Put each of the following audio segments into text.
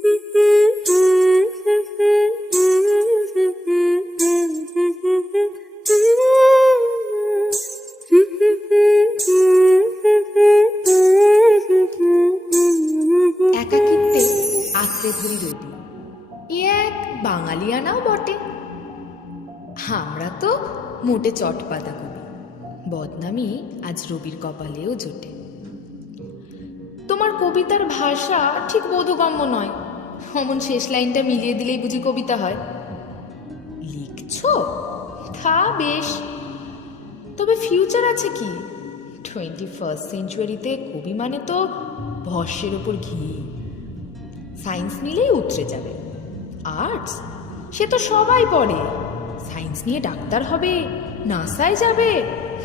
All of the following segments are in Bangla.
একাকিত্বে আঁকড়ে ধরি রবি এক বাঙালিয়ানাও বটে। আমরা তো মোটে চটপাতা কবি বদনামি আজ রবির কপালেও জোটে। তোমার কবিতার ভাষা ঠিক বোধগম্য নয়। অমন শেষ লাইনটা মিলিয়ে দিলেই বুঝি কবিতা হয়। লিখছো? তা বেশ। তবে ফিউচার আছে কি? টোয়েন্টি ফার্স্ট সেঞ্চুয়ারিতে কবি মানে তো ভস্যের ওপর ঘি। সায়েন্স নিলেই উতরে যাবে। আর্টস সে তো সবাই পড়ে। সায়েন্স নিয়ে ডাক্তার হবে, নাসায় যাবে।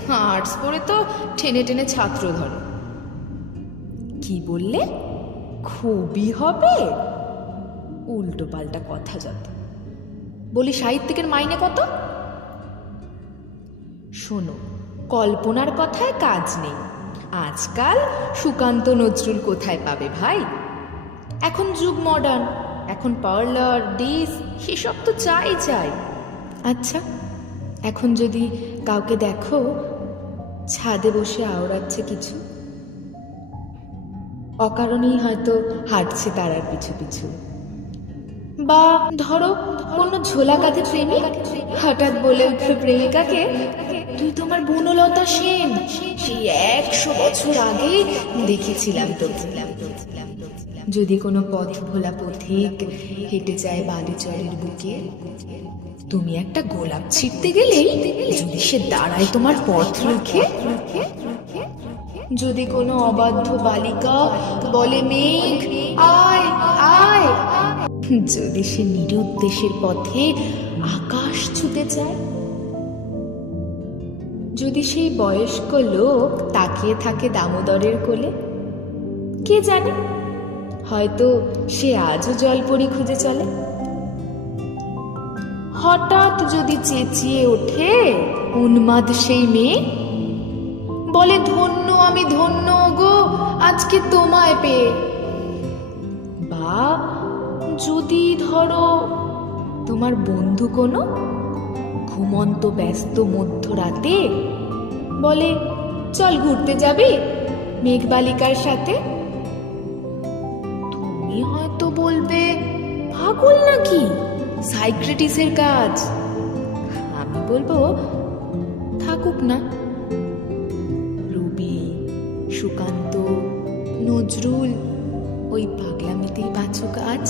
আর্টস পড়ে তো টেনে টেনে ছাত্র ধরে। কি বললে? খুবই হবে। উল্টো পাল্টা কথা যত। বলি, সাহিত্যিকের মাইনে কত? শোনো, কল্পনার কথায় কাজ নেই। আজকাল সুকান্ত নজরুল কোথায় পাবে ভাই? এখন যুগ মডার্ন এখন পার্লার ডিস সেসব তো চাই চাই। আচ্ছা এখন যদি কাউকে দেখো, ছাদে বসে আওড়াচ্ছে কিছু? অকারণেই হয়তো হাঁটছে তারার পিছু পিছু। বা ধরো কোনো ঝোলা কাঁধে প্রেমিক, হঠাৎ বলে উঠল প্রেমিকাকে, তুই তোমার বনলতা সেন, সেই একশো বছর আগে দেখেছিলাম তো। যদি কোনো পথ ভোলা পথিক হেঁটে যায় বালিচরের বুকে, তুমি একটা গোলাপ ছিঁড়তে গেলেই যদি সে দাঁড়ায় তোমার পথ রুখে যদি কোনো অবাধ্য বালিকা বলে, মেঘ, আয় আয়। যদি সে নিরুদ্দেশের পথে আকাশ ছুতে চায় যদি সেই বয়স্ক লোক তাকিয়ে থাকে দামোদরের কোলে? কে জানে? হয়তো সে আজও জলপরি খুঁজে চলে? হঠাৎ যদি চেঁচিয়ে ওঠে উন্মাদ সেই মেয়ে? বলে, ধন্য, আমি ধন্য গো, আজকে তোমায় পেয়ে। বা, যদি ধরো তোমার বন্ধু কোনো ঘুমন্ত, ব্যস্ত মধ্যরাতে বলে, চল ঘুরতে যাবি মেঘবালিকার সাথে? তুমি হয়তো বলবে, পাগল নাকি? সাইক্রেটিসের কাজ। আমি বলব, থাকুক না। সুকান্ত নজরুল ওই পাগলামিতেই বাঁচুক আজ।